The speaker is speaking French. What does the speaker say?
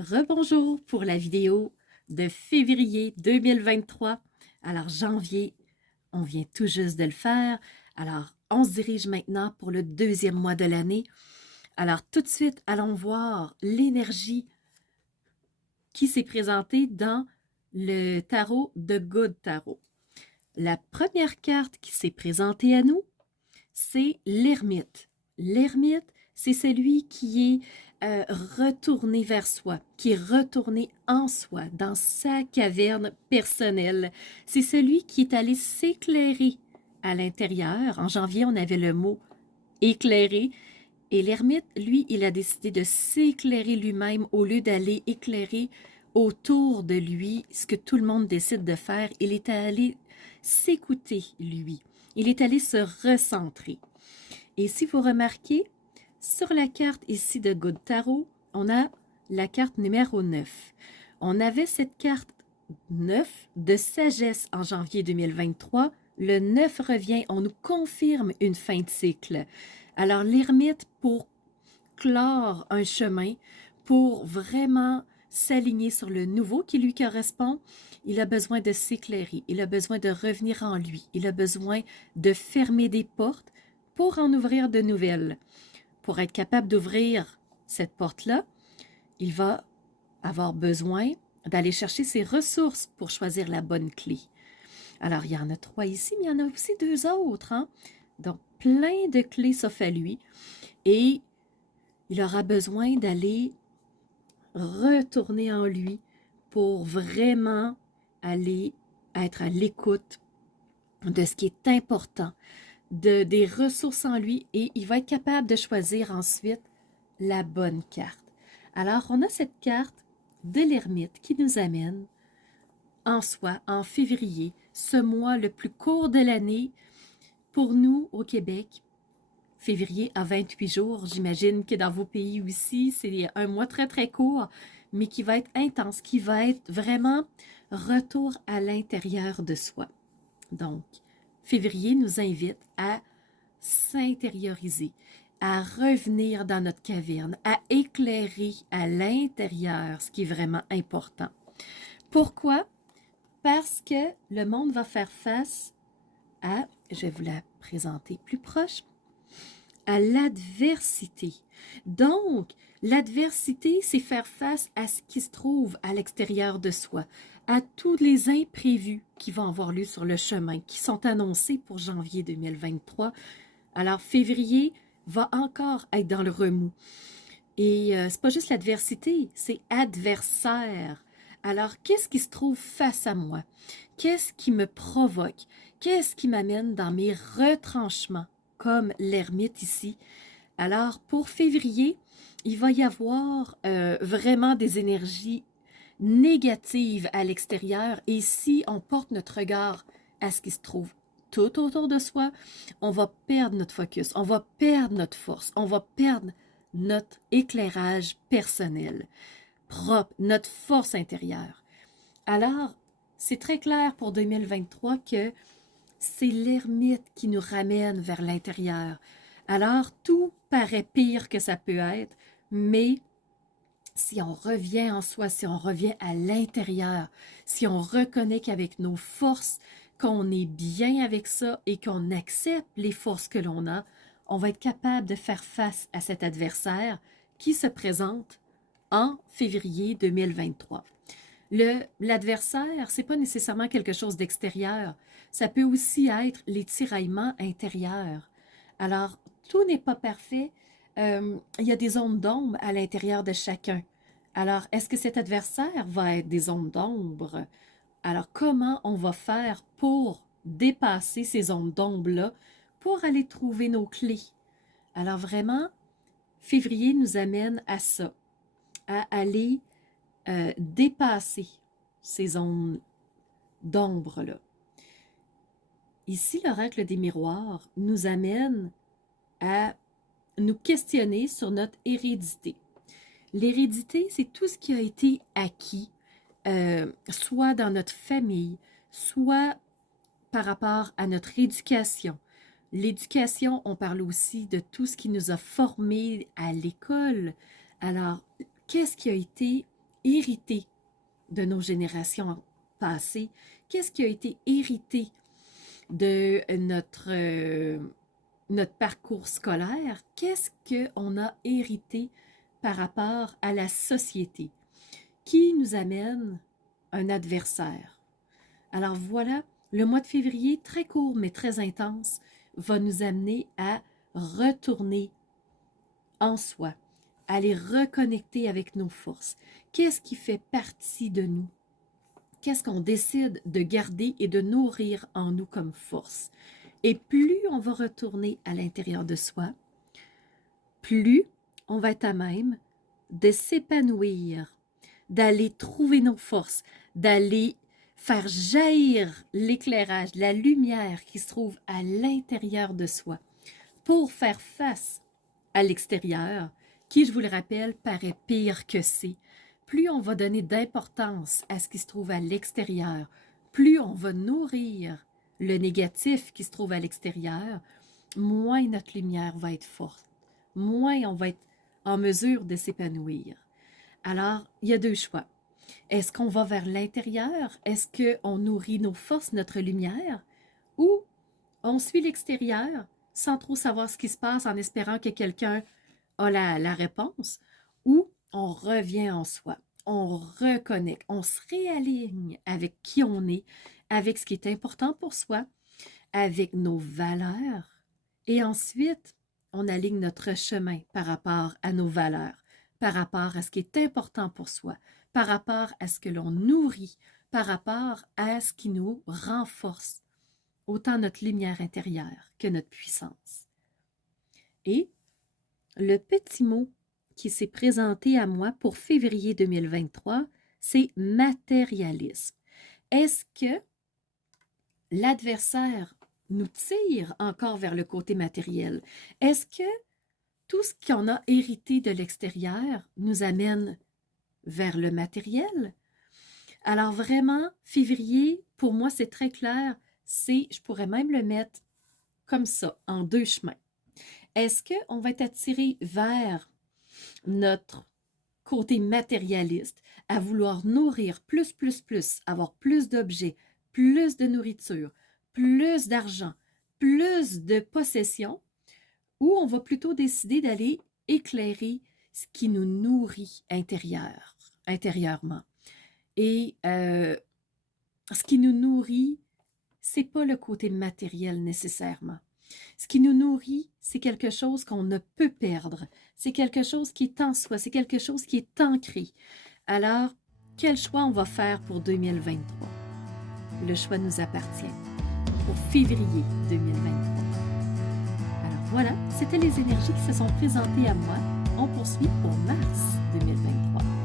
Rebonjour pour la vidéo de février 2023. Alors, janvier, on vient tout juste de le faire. Alors, on se dirige maintenant pour le deuxième mois de l'année. Alors, tout de suite, allons voir l'énergie qui s'est présentée dans le tarot de Good Tarot. La première carte qui s'est présentée à nous, c'est l'ermite. L'ermite, c'est celui qui est retourné vers soi, qui est retourné en soi, dans sa caverne personnelle. C'est celui qui est allé s'éclairer à l'intérieur. En janvier, on avait le mot éclairer. Et l'ermite, lui, il a décidé de s'éclairer lui-même au lieu d'aller éclairer autour de lui ce que tout le monde décide de faire. Il est allé s'écouter, lui. Il est allé se recentrer. Et si vous remarquez, sur la carte ici de Good Tarot, on a la carte numéro 9. On avait cette carte 9 de sagesse en janvier 2023. Le 9 revient, on nous confirme une fin de cycle. Alors l'ermite, pour clore un chemin, pour vraiment s'aligner sur le nouveau qui lui correspond, il a besoin de s'éclairer, il a besoin de revenir en lui, il a besoin de fermer des portes pour en ouvrir de nouvelles. Pour être capable d'ouvrir cette porte-là, il va avoir besoin d'aller chercher ses ressources pour choisir la bonne clé. Alors, il y en a 3 ici, mais il y en a aussi 2 autres. Hein? Donc, plein de clés s'offrent à lui. Et il aura besoin d'aller retourner en lui pour vraiment aller être à l'écoute de ce qui est important, des ressources en lui, et il va être capable de choisir ensuite la bonne carte. Alors, on a cette carte de l'ermite qui nous amène en soi, en février, ce mois le plus court de l'année pour nous au Québec. Février à 28 jours, j'imagine que dans vos pays aussi, c'est un mois très très court, mais qui va être intense, qui va être vraiment retour à l'intérieur de soi. Donc, février nous invite à s'intérioriser, à revenir dans notre caverne, à éclairer à l'intérieur ce qui est vraiment important. Pourquoi? Parce que le monde va faire face à, je vais vous la présenter plus proche, à l'adversité. Donc, l'adversité, c'est faire face à ce qui se trouve à l'extérieur de soi, à tous les imprévus qui vont avoir lieu sur le chemin, qui sont annoncés pour janvier 2023. Alors, février va encore être dans le remous. Et c'est pas juste l'adversité, c'est adversaire. Alors, qu'est-ce qui se trouve face à moi? Qu'est-ce qui me provoque? Qu'est-ce qui m'amène dans mes retranchements, comme l'ermite ici? Alors, pour février, il va y avoir vraiment des énergies négatives à l'extérieur. Et si on porte notre regard à ce qui se trouve tout autour de soi, on va perdre notre focus, on va perdre notre force, on va perdre notre éclairage personnel, propre, notre force intérieure. Alors, c'est très clair pour 2023 que c'est l'ermite qui nous ramène vers l'intérieur. Alors, tout paraît pire que ça peut être, mais si on revient en soi, si on revient à l'intérieur, si on reconnaît qu'avec nos forces, qu'on est bien avec ça et qu'on accepte les forces que l'on a, on va être capable de faire face à cet adversaire qui se présente en février 2023. L'adversaire, c'est pas nécessairement quelque chose d'extérieur. Ça peut aussi être les tiraillements intérieurs. Alors, tout n'est pas parfait. Il y a des zones d'ombre à l'intérieur de chacun. Alors, est-ce que cet adversaire va être des zones d'ombre? Alors, comment on va faire pour dépasser ces zones d'ombre-là pour aller trouver nos clés? Alors, vraiment, février nous amène à ça, à aller dépasser ces zones d'ombre-là. Ici, l'oracle des miroirs nous amène à nous questionner sur notre hérédité. L'hérédité, c'est tout ce qui a été acquis, soit dans notre famille, soit par rapport à notre éducation. L'éducation, on parle aussi de tout ce qui nous a formés à l'école. Alors, qu'est-ce qui a été hérité de nos générations passées? Qu'est-ce qui a été hérité de notre parcours scolaire? Qu'est-ce qu'on a hérité par rapport à la société qui nous amène un adversaire? Alors voilà, le mois de février, très court mais très intense, va nous amener à retourner en soi, à les reconnecter avec nos forces. Qu'est-ce qui fait partie de nous? Qu'est-ce qu'on décide de garder et de nourrir en nous comme force? Et plus on va retourner à l'intérieur de soi, plus on va être à même de s'épanouir, d'aller trouver nos forces, d'aller faire jaillir l'éclairage, la lumière qui se trouve à l'intérieur de soi pour faire face à l'extérieur, qui, je vous le rappelle, paraît pire que c'est. Plus on va donner d'importance à ce qui se trouve à l'extérieur, plus on va nourrir le négatif qui se trouve à l'extérieur, moins notre lumière va être forte, moins on va être en mesure de s'épanouir. Alors, il y a deux choix. Est-ce qu'on va vers l'intérieur? Est-ce qu'on nourrit nos forces, notre lumière? Ou on suit l'extérieur sans trop savoir ce qui se passe en espérant que quelqu'un a la réponse? Ou on revient en soi, on reconnecte, on se réaligne avec qui on est, avec ce qui est important pour soi, avec nos valeurs. Et ensuite, on aligne notre chemin par rapport à nos valeurs, par rapport à ce qui est important pour soi, par rapport à ce que l'on nourrit, par rapport à ce qui nous renforce, autant notre lumière intérieure que notre puissance. Et le petit mot qui s'est présenté à moi pour février 2023, c'est matérialisme. Est-ce que l'adversaire nous tire encore vers le côté matériel? Est-ce que tout ce qu'on a hérité de l'extérieur nous amène vers le matériel? Alors vraiment, février, pour moi, c'est très clair. Je pourrais même le mettre comme ça, en deux chemins. Est-ce qu'on va être attiré vers notre côté matérialiste, à vouloir nourrir plus, avoir plus d'objets, plus de nourriture, plus d'argent, plus de possessions, ou on va plutôt décider d'aller éclairer ce qui nous nourrit intérieurement. Et ce qui nous nourrit, c'est pas le côté matériel nécessairement. Ce qui nous nourrit, c'est quelque chose qu'on ne peut perdre. C'est quelque chose qui est en soi, c'est quelque chose qui est ancré. Alors, quel choix on va faire pour 2023? Le choix nous appartient pour février 2023. Alors voilà, c'était les énergies qui se sont présentées à moi. On poursuit pour mars 2023.